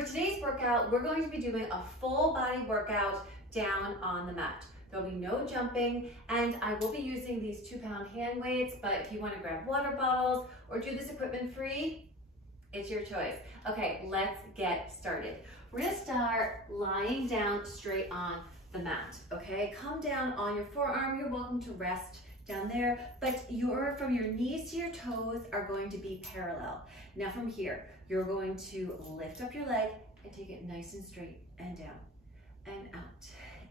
For today's workout, we're going to be doing a full body workout down on the mat. There'll be no jumping, and I will be using these 2-pound hand weights, but if you want to grab water bottles or do this equipment free, it's your choice. Okay, let's get started. We're gonna start lying down straight on the mat, okay? Come down on your forearm. You're welcome to rest down there, but from your knees to your toes are going to be parallel. Now from here, you're going to lift up your leg and take it nice and straight and down and out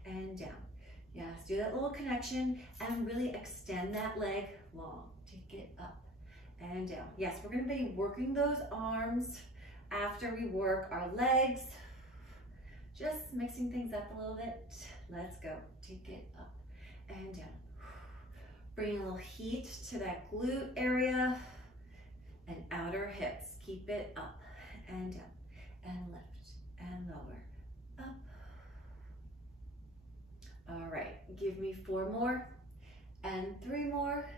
and down. Yes, do that little connection and really extend that leg long. Take it up and down. Yes, we're gonna be working those arms after we work our legs. Just mixing things up a little bit. Let's go. Take it up and down. Bring a little heat to that glute area and outer hips. Keep it up and down and lift and lower, up. All right, give me 4 more and 3 more.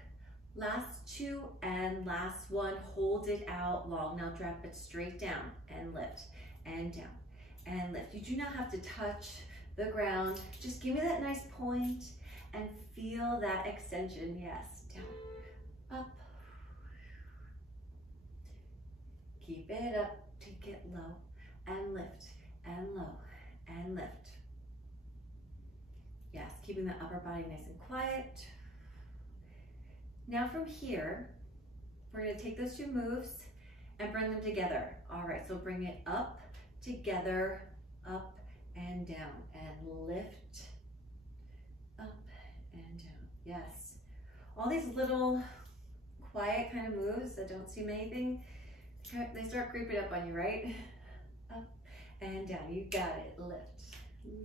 Last 2 and last 1. Hold it out long. Now drop it straight down and lift and down and lift. You do not have to touch the ground. Just give me that nice point and feel that extension. Yes, down, up. Keep it up, take it low and lift and low and lift. Yes, keeping the upper body nice and quiet. Now from here, we're gonna take those 2 moves and bring them together. All right, so bring it up, together, up and down, and lift, up and down. Yes, all these little quiet kind of moves that don't seem anything, they start creeping up on you, right? Up and down, you got it. Lift,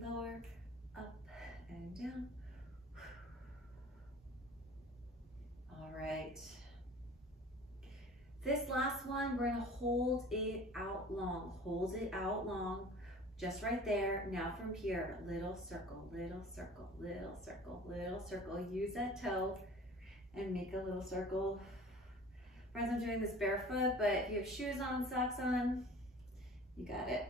lower, up and down. All right. This last one, we're gonna hold it out long. Hold it out long, just right there. Now from here, little circle, little circle, little circle, little circle. Use that toe and make a little circle. Friends, I'm doing this barefoot, but if you have shoes on, socks on, you got it.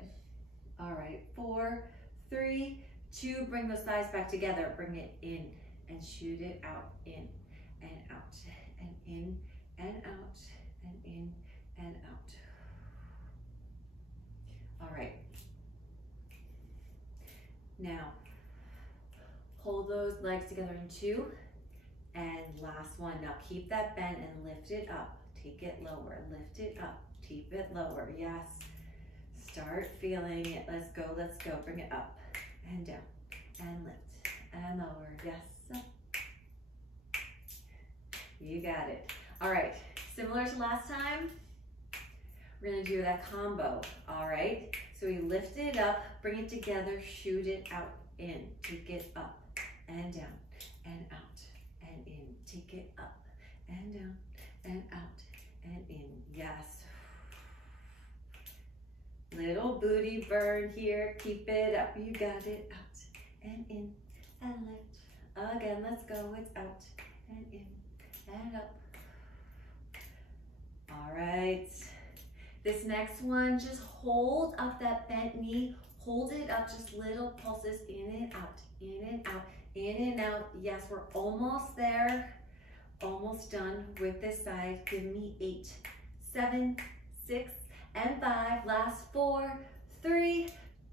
All right, 4, 3, 2, bring those thighs back together. Bring it in and shoot it out, in and out, and in and out, and in and out. All right. Now, hold those legs together in 2, and last one. Now keep that bend and lift it up. Take it lower, lift it up, keep it lower. Yes, start feeling it. Let's go, let's go. Bring it up and down and lift and lower. Yes, up. You got it. All right, similar to last time, we're gonna do that combo, all right? So we lift it up, bring it together, shoot it out, in, take it up and down and out and in, take it up and down and out and in. Yes. Little booty burn here, keep it up, you got it, out and in and lift. Again, let's go, it's out and in and up. All right, this next one, just hold up that bent knee, hold it up, just little pulses in and out, in and out, in and out. Yes, we're almost there, almost done with this side. Give me 8, 7, 6, and 5. Last 4, 3,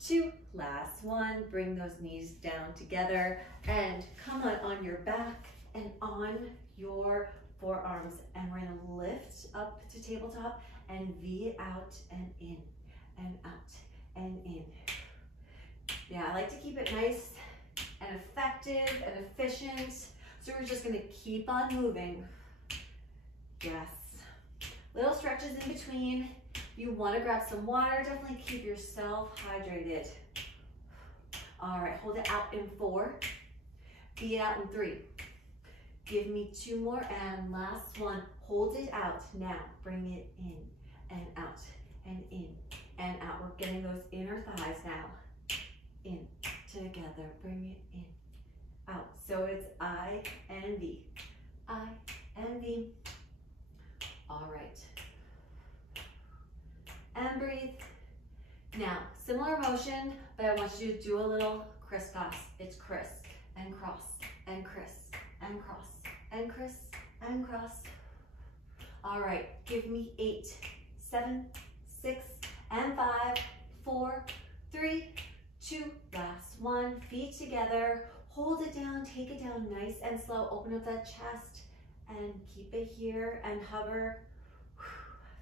2, last 1. Bring those knees down together and come on your back and on your forearms, and we're gonna lift up to tabletop and V it out and in and out and in. Yeah, I like to keep it nice and effective and efficient, so we're just gonna keep on moving. Yes, little stretches in between. You want to grab some water, definitely keep yourself hydrated. All right, hold it out in 4, V it out in 3. Give me 2 more and last 1. Hold it out. Now bring it in and out and in and out. We're getting those inner thighs now. In, together, bring it in, out. So it's I and V, I and V. All right. And breathe. Now, similar motion, but I want you to do a little crisscross. It's criss and cross and criss and cross and criss and cross. All right, give me 8, 7, 6, and 5, 4, 3, 2, last one. Feet together, hold it down, take it down nice and slow. Open up that chest and keep it here and hover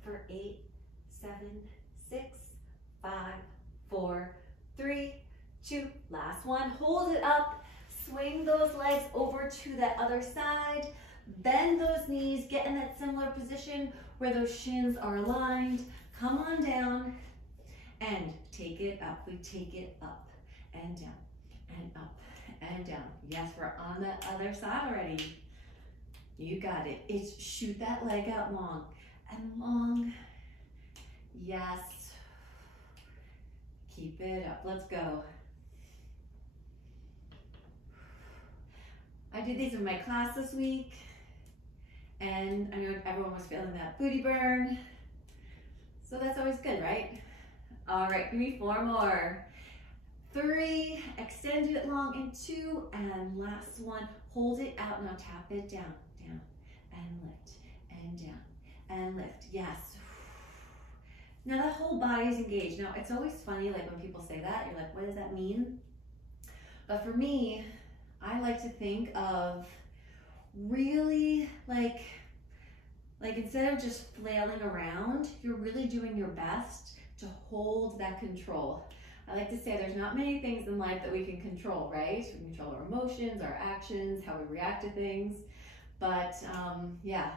for 8, 7, 6, 5, 4, 3, 2, last one. Hold it up, swing those legs over to that other side. Bend those knees, get in that similar position where those shins are aligned. Come on down and take it up. We take it up and down and up and down. Yes, we're on the other side already. You got it. It's shoot that leg out long and long. Yes. Keep it up. Let's go. I did these in my class this week. And I know everyone was feeling that booty burn. So that's always good, right? All right, give me 4 more. 3, extend it long in 2, and last one, hold it out. Now tap it down, down, and lift, and down, and lift. Yes. Now that whole body is engaged. Now it's always funny, like when people say that, you're like, what does that mean? But for me, I like to think of really like instead of just flailing around, you're really doing your best to hold that control. I like to say there's not many things in life that we can control, right? We can control our emotions, our actions, how we react to things. But yeah.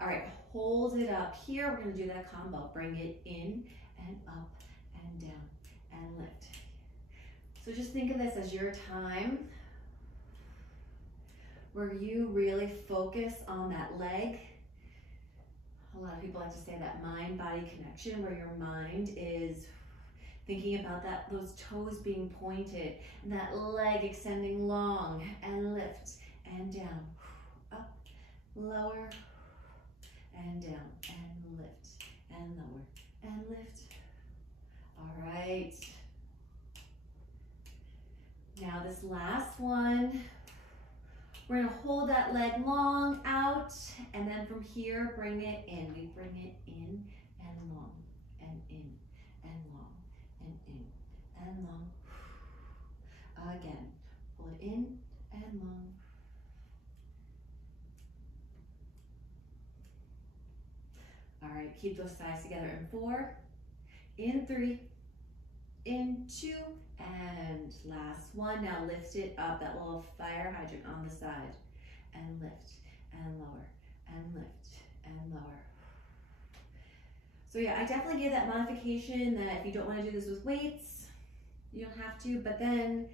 All right, hold it up. Here we're gonna do that combo. Bring it in and up and down and lift. So just think of this as your time where you really focus on that leg. A lot of people like to say that mind-body connection, where your mind is thinking about those toes being pointed and that leg extending long, and lift and down, up, lower, and down, and lift, and lower, and lift. All right. Now this last one, we're gonna hold that leg long out, and then from here, bring it in. We bring it in and long, and in, and long, and in, and long. Again, pull it in and long. All right, keep those thighs together in 4, in 3, in 2, and last one. Now lift it up, that little fire hydrant on the side, and lift, and lower, and lift, and lower. So yeah, I definitely gave that modification that if you don't want to do this with weights, you don't have to, but then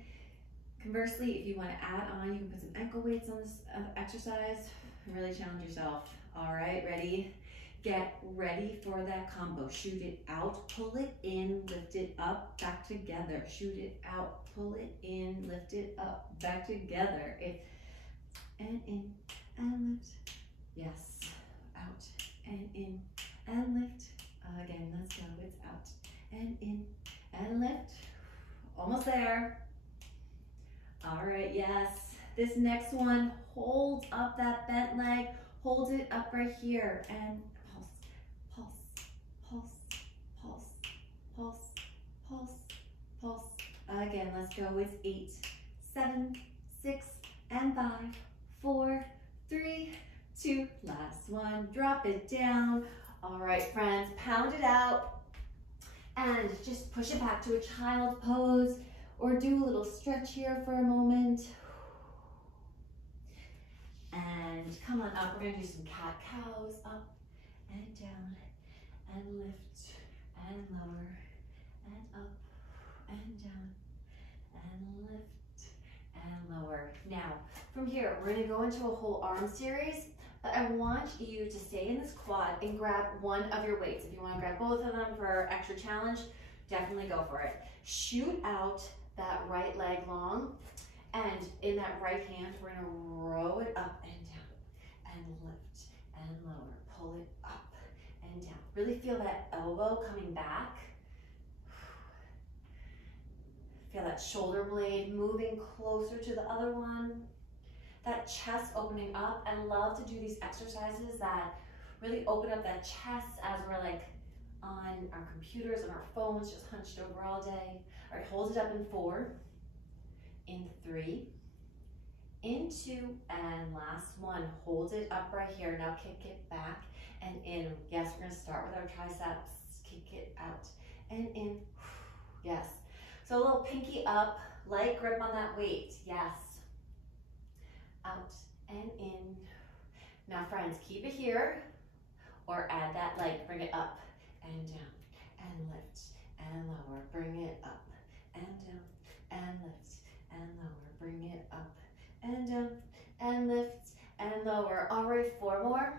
conversely, if you want to add on, you can put some ankle weights on this exercise and really challenge yourself. All right, ready? Get ready for that combo. Shoot it out, pull it in, lift it up, back together. Shoot it out, pull it in, lift it up, back together. And in, and lift. Yes, out, and in, and lift. Again, let's go, it's out, and in, and lift. Almost there. All right, yes. This next one, hold up that bent leg, hold it up right here, and pulse, pulse, pulse, pulse, pulse, pulse. Again, let's go with 8, 7, 6, and 5, 4, 3, 2, last one, drop it down. All right, friends, pound it out and just push it back to a child pose, or do a little stretch here for a moment. And come on up, we're gonna do some cat-cows, up and down, and lift, and lower, and up, and down, and lift, and lower. Now, from here, we're gonna go into a whole arm series, but I want you to stay in this quad and grab one of your weights. If you wanna grab both of them for extra challenge, definitely go for it. Shoot out that right leg long, and in that right hand, we're gonna row it up and down, and lift, and lower, pull it up and down. Really feel that elbow coming back. Feel that shoulder blade moving closer to the other one. That chest opening up. I love to do these exercises that really open up that chest as we're like on our computers and our phones, just hunched over all day. All right, hold it up in 4, in 3, in 2, and last one. Hold it up right here. Now kick it back and in. Yes, we're gonna start with our triceps. Kick it out and in. Yes. So a little pinky up, light grip on that weight. Yes. Out and in. Now friends, keep it here or add that light. Bring it up and down and lift and lower. Bring it up and down and lift and lower. Bring it up and down and lift and lower. All right, 4 more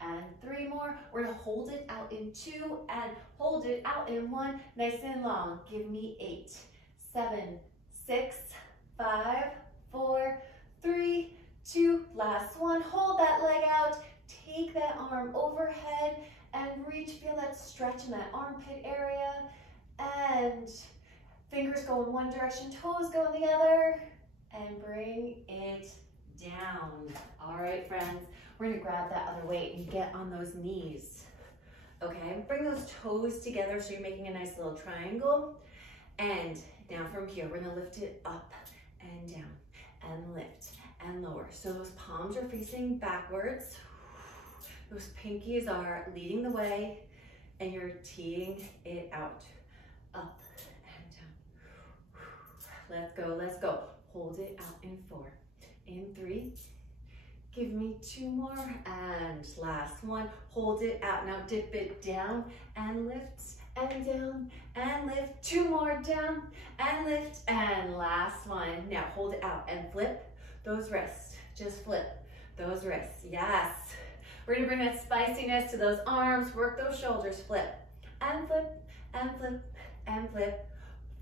and 3 more. We're gonna hold it out in 2 and hold it out in 1. Nice and long. Give me 8, 7, 6, 5, 4, 3, 2, last one. Hold that leg out. Take that arm overhead and reach. Feel that stretch in that armpit area. And fingers go in one direction, toes go in the other. And bring it down. All right, friends. We're gonna grab that other weight and get on those knees. Okay, bring those toes together so you're making a nice little triangle. And now from here, we're gonna lift it up and down and lift and lower. So those palms are facing backwards. Those pinkies are leading the way and you're teeing it out. Up and down. Let's go, let's go. Hold it out in 4, in 3. Give me 2 more and last one. Hold it out. Now dip it down and lift and down and lift. 2 more down and lift and last one. Now hold it out and flip those wrists. Just flip those wrists. Yes. We're gonna bring that spiciness to those arms. Work those shoulders. Flip and flip and flip and flip.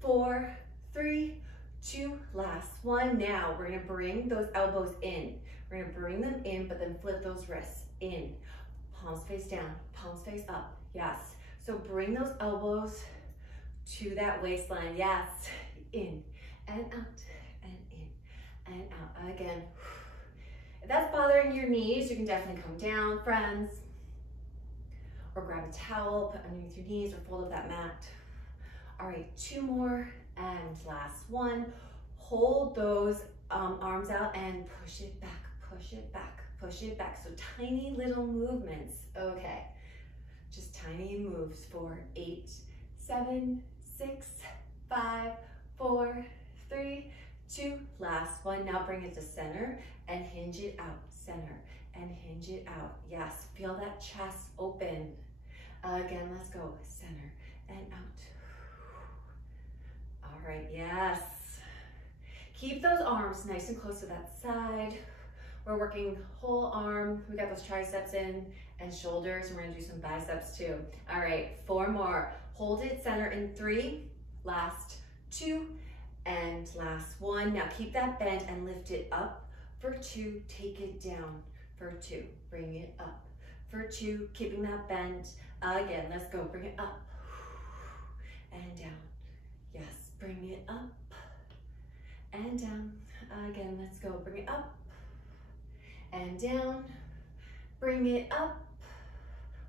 4, 3, 2, last one. Now we're gonna bring those elbows in. We're gonna bring them in, but then flip those wrists in. Palms face down, palms face up. Yes. So bring those elbows to that waistline. Yes. In and out and in and out. Again. If that's bothering your knees, you can definitely come down, friends. Or grab a towel, put underneath your knees, or fold up that mat. All right, 2 more and last one. Hold those arms out and push it back, push it back, push it back. So tiny little movements. Okay, just tiny moves for 8, 7, 6, 5, 4, 3, 2, last one. Now bring it to center and hinge it out. Center and hinge it out. Yes, feel that chest open. Again, let's go. Center and out. All right, yes. Keep those arms nice and close to that side. We're working whole arm. We got those triceps in and shoulders, and we're gonna do some biceps too. All right, 4 more. Hold it center in 3, last 2, and last 1. Now keep that bend and lift it up for 2. Take it down for 2. Bring it up for 2. Keeping that bend. Again, let's go. Bring it up and down. Yes, bring it up and down. Again, let's go. Bring it up and down. Bring it up.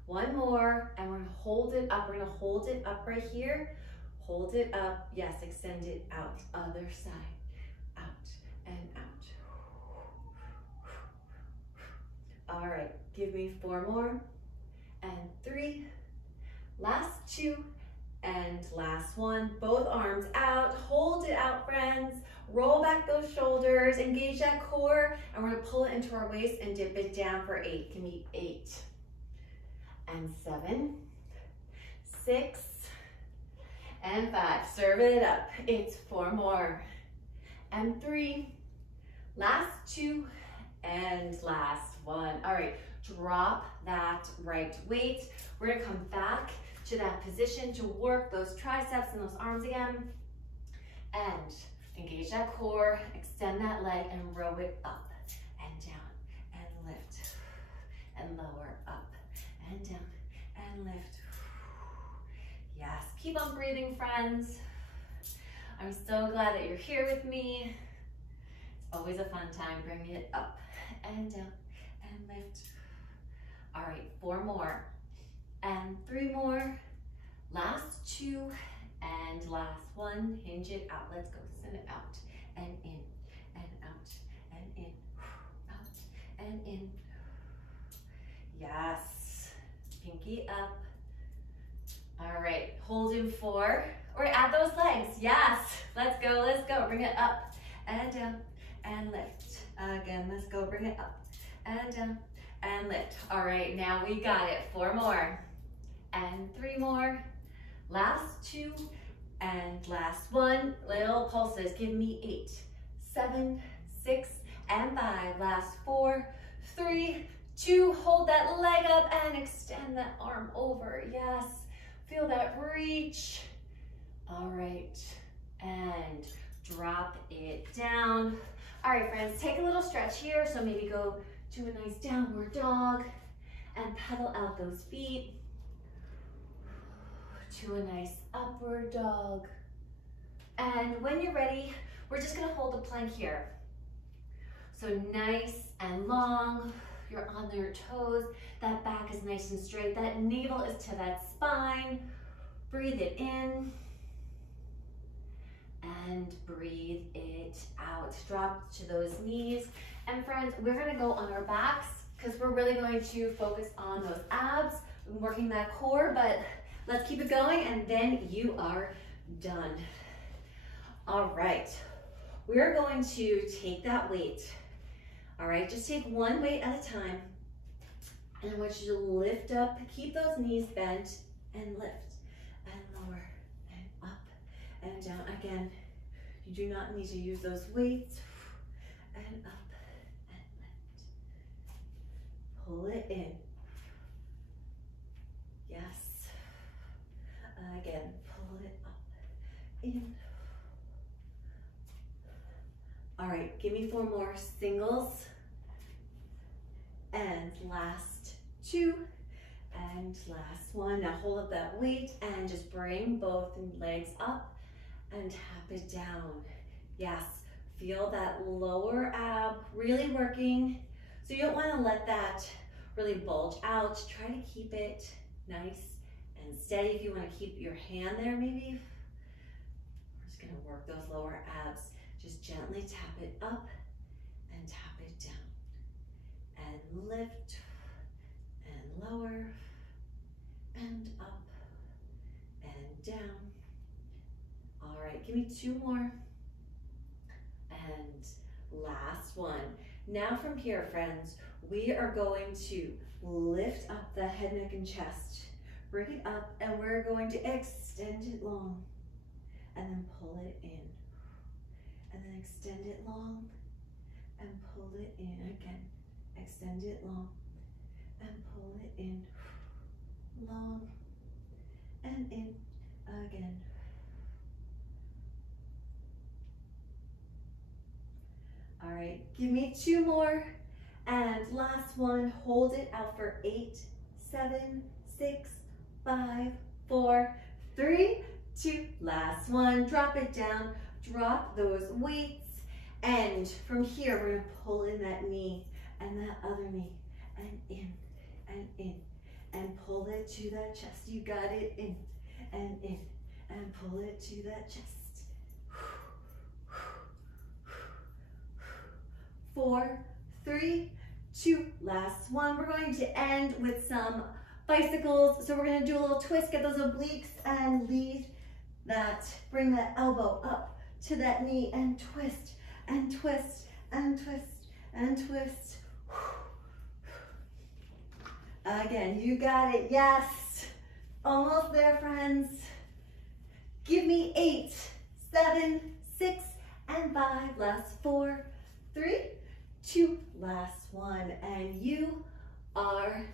1 more, and we're gonna hold it up. We're gonna hold it up right here. Hold it up. Yes, extend it out. Other side. Out and out. All right, give me 4 more and 3. Last 2 and last 1. Both arms out. Hold it out, friends. Roll back those shoulders. Engage that core, and we're gonna pull it into our waist and dip it down for 8. Give me 8 and 7, 6, and 5. Serve it up. It's 4 more and 3. Last 2 and last 1. All right, drop that right weight. We're gonna come back to that position to work those triceps and those arms again. And engage that core, extend that leg, and row it up and down and lift and lower, up and down and lift. Yes, keep on breathing, friends. I'm so glad that you're here with me. It's always a fun time. Bring it up and down and lift. All right, 4 more and 3 more. Last 2 and last 1. Hinge it out. Let's go. Send it out and in and out and in, out and in. Yes. Pinky up. All right, hold in 4 or add those legs. Yes, let's go, let's go. Bring it up and down and lift. Again, let's go, bring it up and down and lift. All right, now we got it. 4 more and 3 more. Last 2 and last 1. Little pulses, give me 8, 7, 6, and 5. Last 4, 3, 2. Hold that leg up and extend that arm over. Yes. Feel that reach. All right, and drop it down. All right, friends, take a little stretch here. So maybe go to a nice downward dog and pedal out those feet to a nice upward dog. And when you're ready, we're just gonna hold the plank here. So nice and long. You're on your toes. That back is nice and straight. That navel is to that spine. Breathe it in and breathe it out. Drop to those knees. And friends, we're gonna go on our backs because we're really going to focus on those abs, working that core, but let's keep it going and then you are done. All right, we're going to take that weight. All right, just take one weight at a time. And I want you to lift up, keep those knees bent, and lift, and lower, and up, and down. Again, you do not need to use those weights. And up, and lift. Pull it in. Yes. Again, pull it up, in. All right, give me 4 more singles. And last 2 and last 1. Now hold up that weight and just bring both legs up and tap it down. Yes, feel that lower ab really working. So you don't want to let that really bulge out. Try to keep it nice and steady. If you want to keep your hand there maybe. We're just going to work those lower abs. Just gently tap it up and tap it down. And lift, and lower, and up, and down. All right, give me 2 more. And last 1. Now from here, friends, we are going to lift up the head, neck, and chest. Bring it up, and we're going to extend it long, and then pull it in. And then extend it long, and pull it in again. Extend it long and pull it in, long and in again. All right, give me 2 more and last 1. Hold it out for 8, 7, 6, 5, 4, 3, 2. Last 1. Drop it down. Drop those weights, and from here we're gonna pull in that knee and that other knee, and in, and pull it to that chest. You got it, in, and pull it to that chest. 4, 3, 2, last 1. We're going to end with some bicycles. So we're gonna do a little twist, get those obliques, and lead that, bring that elbow up to that knee, and twist, and twist, and twist, and twist. Again, you got it, yes. Almost there, friends. Give me 8, 7, 6, and 5. Last 4, 3, 2, last 1. And you are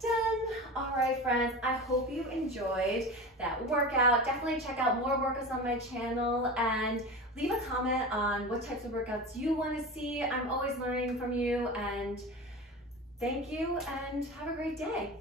done. All right, friends, I hope you enjoyed that workout. Definitely check out more workouts on my channel and leave a comment on what types of workouts you want to see. I'm always learning from you, and thank you and have a great day.